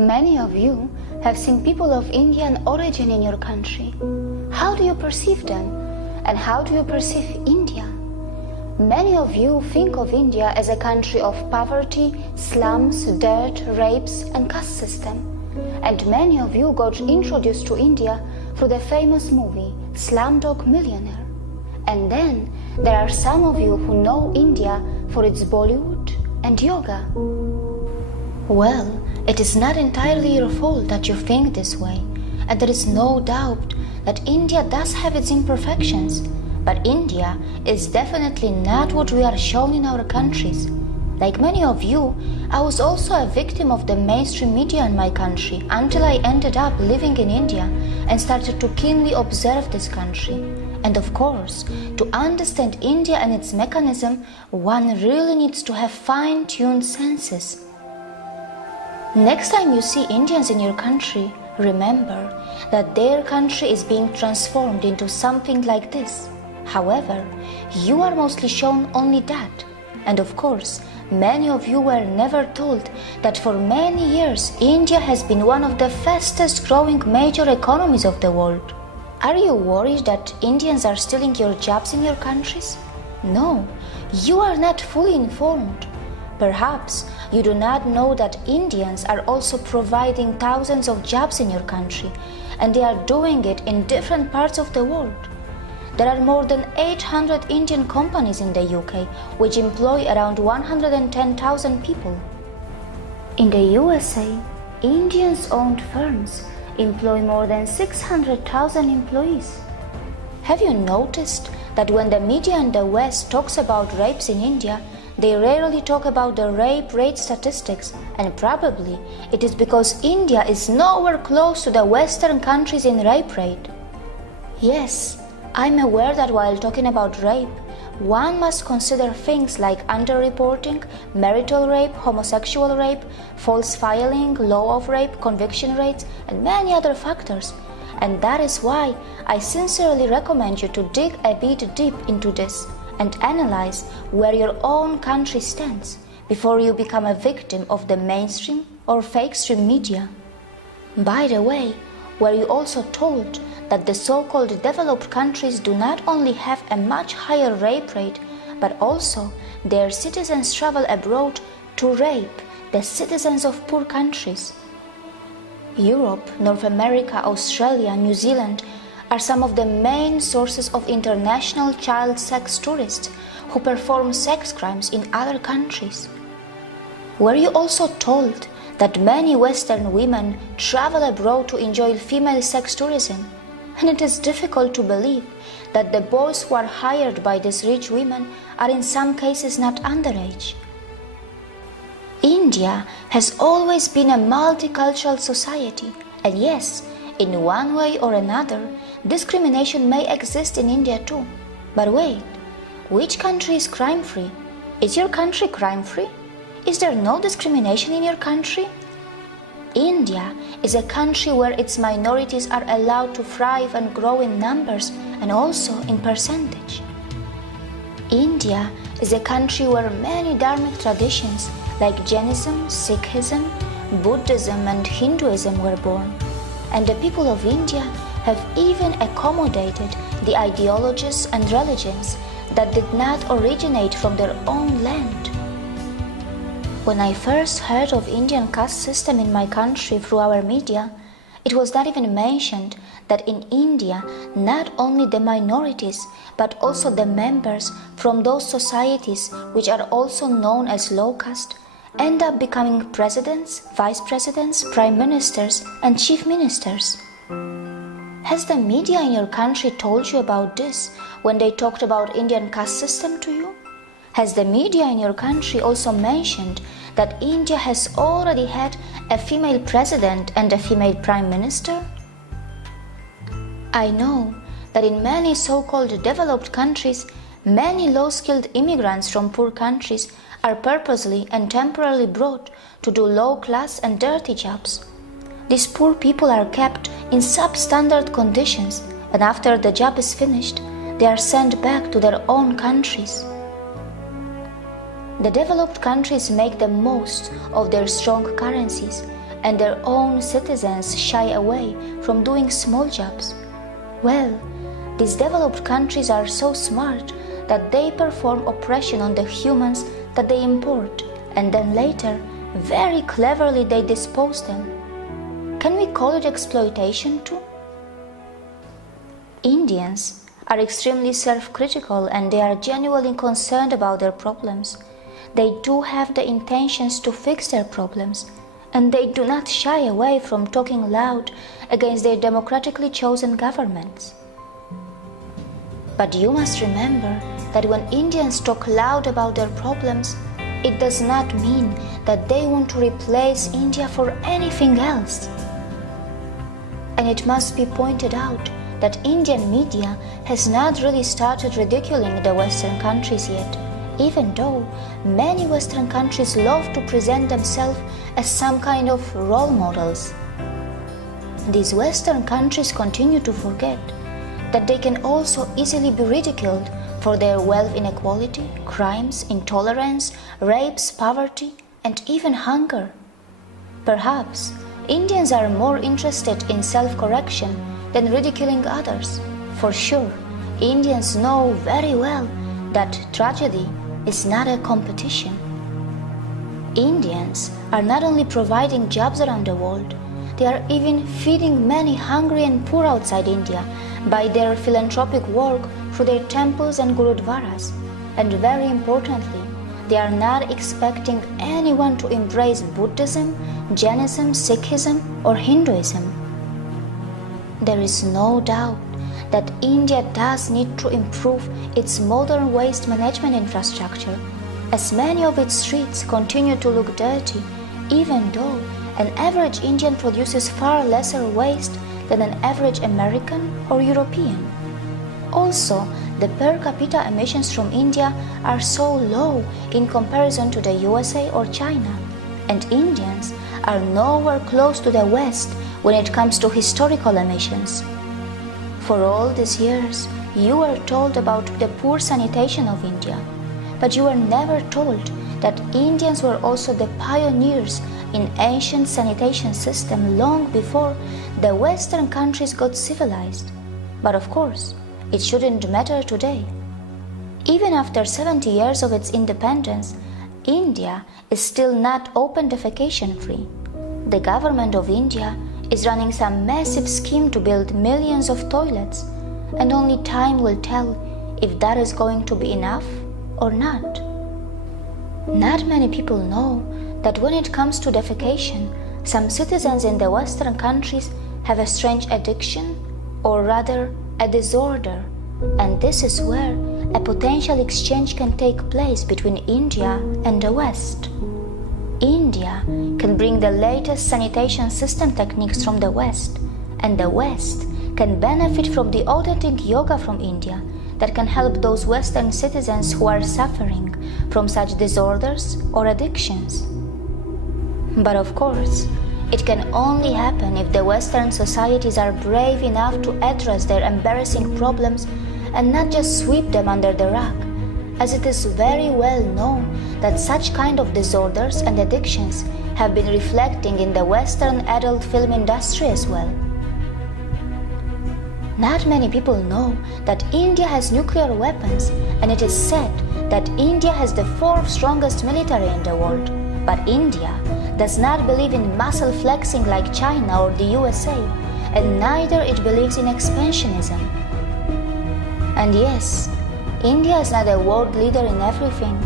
Many of you have seen people of Indian origin in your country. How do you perceive them? And how do you perceive India? Many of you think of India as a country of poverty, slums, dirt, rapes, and caste system. And many of you got introduced to India through the famous movie Slumdog Millionaire. And then there are some of you who know India for its Bollywood and yoga. Well, it is not entirely your fault that you think this way, and there is no doubt that India does have its imperfections, but India is definitely not what we are shown in our countries. Like many of you, I was also a victim of the mainstream media in my country until I ended up living in India and started to keenly observe this country. And of course, to understand India and its mechanism, one really needs to have fine-tuned senses. Next time you see Indians in your country, remember that their country is being transformed into something like this. However, you are mostly shown only that. And of course, many of you were never told that for many years India has been one of the fastest growing major economies of the world. Are you worried that Indians are stealing your jobs in your countries? No, you are not fully informed. Perhaps you do not know that Indians are also providing thousands of jobs in your country, and they are doing it in different parts of the world. There are more than 800 Indian companies in the UK, which employ around 110,000 people. In the USA, Indians-owned firms employ more than 600,000 employees. Have you noticed that when the media in the West talks about rapes in India, they rarely talk about the rape rate statistics, and probably it is because India is nowhere close to the Western countries in rape rate. Yes, I'm aware that while talking about rape, one must consider things like underreporting, marital rape, homosexual rape, false filing, law of rape, conviction rates, and many other factors. And that is why I sincerely recommend you to dig a bit deep into this and analyze where your own country stands before you become a victim of the mainstream or fake stream media. By the way, were you also told that the so-called developed countries do not only have a much higher rape rate, but also their citizens travel abroad to rape the citizens of poor countries? Europe, North America, Australia, New Zealand are some of the main sources of international child sex tourists who perform sex crimes in other countries. Were you also told that many Western women travel abroad to enjoy female sex tourism? And it is difficult to believe that the boys who are hired by these rich women are in some cases not underage. India has always been a multicultural society, and yes, in one way or another, discrimination may exist in India too. But wait, which country is crime-free? Is your country crime-free? Is there no discrimination in your country? India is a country where its minorities are allowed to thrive and grow in numbers and also in percentage. India is a country where many dharmic traditions like Jainism, Sikhism, Buddhism and Hinduism were born, and the people of India have even accommodated the ideologies and religions that did not originate from their own land. When I first heard of Indian caste system in my country through our media, it was not even mentioned that in India, not only the minorities, but also the members from those societies which are also known as low caste, end up becoming presidents, vice presidents, prime ministers, and chief ministers. Has the media in your country told you about this when they talked about Indian caste system to you? Has the media in your country also mentioned that India has already had a female president and a female prime minister? I know that in many so-called developed countries, many low-skilled immigrants from poor countries are purposely and temporarily brought to do low-class and dirty jobs. These poor people are kept in substandard conditions, and after the job is finished, they are sent back to their own countries. The developed countries make the most of their strong currencies and their own citizens shy away from doing small jobs. Well, these developed countries are so smart that they perform oppression on the humans that they import, and then later, very cleverly they dispose them. Can we call it exploitation too? Indians are extremely self-critical and they are genuinely concerned about their problems. They do have the intentions to fix their problems, and they do not shy away from talking loud against their democratically chosen governments. But you must remember that when Indians talk loud about their problems, it does not mean that they want to replace India for anything else. And it must be pointed out that Indian media has not really started ridiculing the Western countries yet, even though many Western countries love to present themselves as some kind of role models. These Western countries continue to forget that they can also easily be ridiculed for their wealth inequality, crimes, intolerance, rapes, poverty, and even hunger. Perhaps Indians are more interested in self-correction than ridiculing others. For sure, Indians know very well that tragedy is not a competition. Indians are not only providing jobs around the world, they are even feeding many hungry and poor outside India by their philanthropic work through their temples and gurudwaras. And very importantly, they are not expecting anyone to embrace Buddhism, Jainism, Sikhism, or Hinduism. There is no doubt that India does need to improve its modern waste management infrastructure, as many of its streets continue to look dirty, even though an average Indian produces far lesser waste than an average American or European. Also, the per capita emissions from India are so low in comparison to the USA or China, and Indians are nowhere close to the West when it comes to historical emissions. For all these years, you were told about the poor sanitation of India, but you were never told that Indians were also the pioneers in ancient sanitation system long before the Western countries got civilized. But of course, it shouldn't matter today. Even after 70 years of its independence, India is still not open defecation free. The government of India is running some massive scheme to build millions of toilets, and only time will tell if that is going to be enough or not. Not many people know that when it comes to defecation, some citizens in the Western countries have a strange addiction, or rather a disorder, and this is where a potential exchange can take place between India and the West. India can bring the latest sanitation system techniques from the West, and the West can benefit from the authentic yoga from India that can help those Western citizens who are suffering from such disorders or addictions. But of course, it can only happen if the Western societies are brave enough to address their embarrassing problems and not just sweep them under the rug, as it is very well known that such kind of disorders and addictions have been reflecting in the Western adult film industry as well. Not many people know that India has nuclear weapons, and it is said that India has the fourth strongest military in the world. But India does not believe in muscle flexing like China or the USA, and neither it believes in expansionism. And yes, India is not a world leader in everything.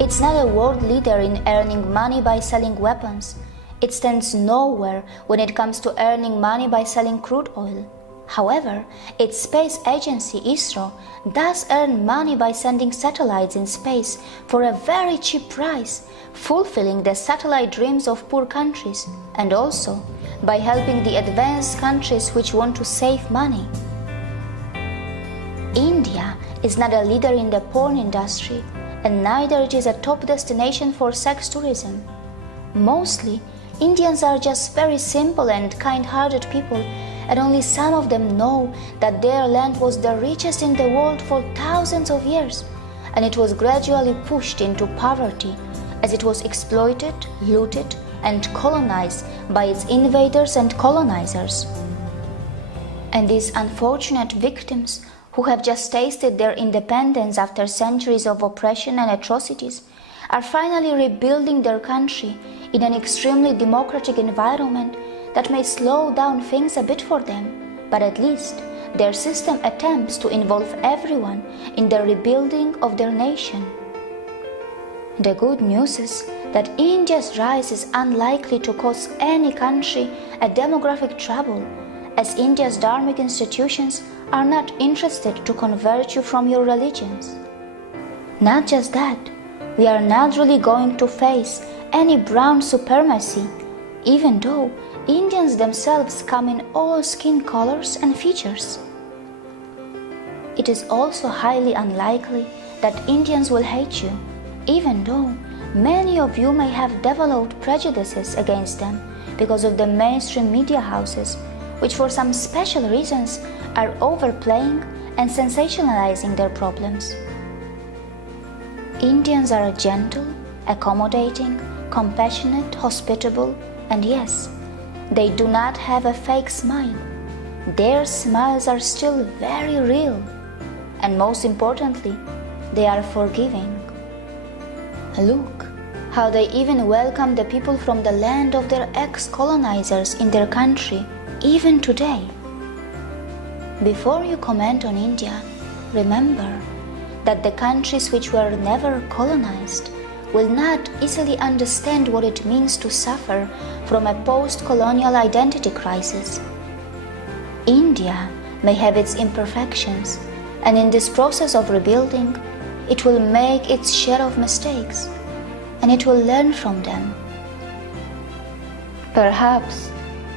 It's not a world leader in earning money by selling weapons. It stands nowhere when it comes to earning money by selling crude oil. However, its space agency, ISRO, does earn money by sending satellites in space for a very cheap price, fulfilling the satellite dreams of poor countries, and also by helping the advanced countries which want to save money. India is not a leader in the porn industry, and neither it is a top destination for sex tourism. Mostly, Indians are just very simple and kind-hearted people, and only some of them know that their land was the richest in the world for thousands of years, and it was gradually pushed into poverty as it was exploited, looted, and colonized by its invaders and colonizers. And these unfortunate victims who have just tasted their independence after centuries of oppression and atrocities are finally rebuilding their country in an extremely democratic environment that may slow down things a bit for them, but at least their system attempts to involve everyone in the rebuilding of their nation. The good news is that India's rise is unlikely to cause any country a demographic trouble, as India's dharmic institutions are not interested to convert you from your religions. Not just that, we are not really going to face any brown supremacy, even though Indians themselves come in all skin colors and features. It is also highly unlikely that Indians will hate you, even though many of you may have developed prejudices against them because of the mainstream media houses, which for some special reasons are overplaying and sensationalizing their problems. Indians are gentle, accommodating, compassionate, hospitable, and yes, they do not have a fake smile. Their smiles are still very real, and most importantly, they are forgiving. Look how they even welcome the people from the land of their ex-colonizers in their country, even today. Before you comment on India, remember that the countries which were never colonized will not easily understand what it means to suffer from a post-colonial identity crisis. India may have its imperfections, and in this process of rebuilding, it will make its share of mistakes, and it will learn from them. Perhaps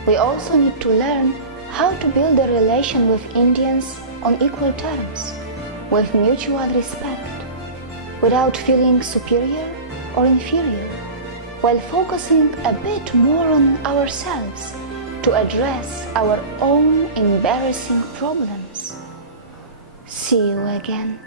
we also need to learn how to build a relation with Indians on equal terms, with mutual respect, without feeling superior or inferior, while focusing a bit more on ourselves to address our own embarrassing problems. See you again.